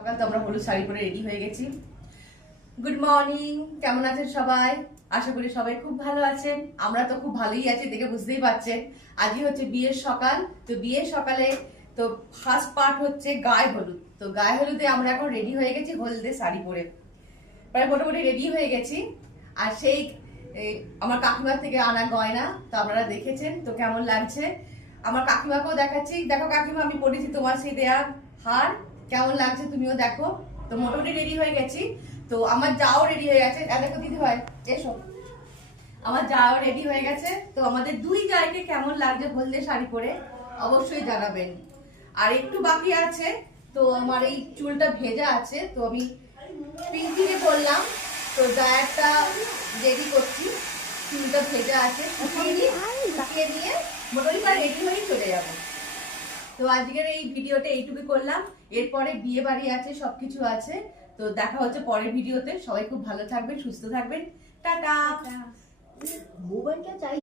সকাল তো আমরা হলুদ শাড়ি পরে রেডি হয়ে গেছি। গুড মর্নিং, কেমন আছেন সবাই? আশা করি সবাই খুব ভালো আছেন। আমরা তো খুব ভালোই আছি, দেখে বুঝতেই পারছেন। আজকে হচ্ছে বিয়ের সকাল। তো বিয়ের সকালে তো ফার্স্ট পার্ট হচ্ছে গায়ে হলুদ। তো গায়ে হলুদে আমরা এখন রেডি হয়ে গেছি হলদে শাড়ি পরে, প্রায় মোটামুটি রেডি হয়ে গেছি। আর সেই আমার কাকিমার থেকে আনা গয়না তো আপনারা দেখেছেন, তো কেমন লাগছে আমার কাকিমাকেও দেখাচ্ছি। দেখো কাকিমা, আমি পরেছি তোমার সেই দেয়া হার, কেমন লাগছে তুমিও দেখো। তো মোটামুটি রেডি হয়ে গেছি। তো আমার যাও রেডি হয়ে গেছে, দেখো দিদি ভাই এসো, আমার যাও রেডি হয়ে গেছে। তো আমাদের দুই জায়গায় কেমন লাগছে হলদে শাড়ি পরে অবশ্যই জানাবেন। আর একটু বাকি আছে, তো আমার এই চুলটা ভেজা আছে, তো আমি পিঙ্কিকে বললাম তো ডায়ারটা রেডি করছি। চুলটা ভেজা আছে, শুকিয়ে নিয়ে মোটামুটি রেডি হয়েই চলে যাবো। তো আজকের এই ভিডিওটা এইটুকু করলাম। এরপরে বিয়ে বাড়ি আছে, সবকিছু আছে। তো দেখা হচ্ছে পরের ভিডিওতে। সবাই খুব ভালো থাকবেন, সুস্থ থাকবেন। টাটা। মোবাইলটা চাই।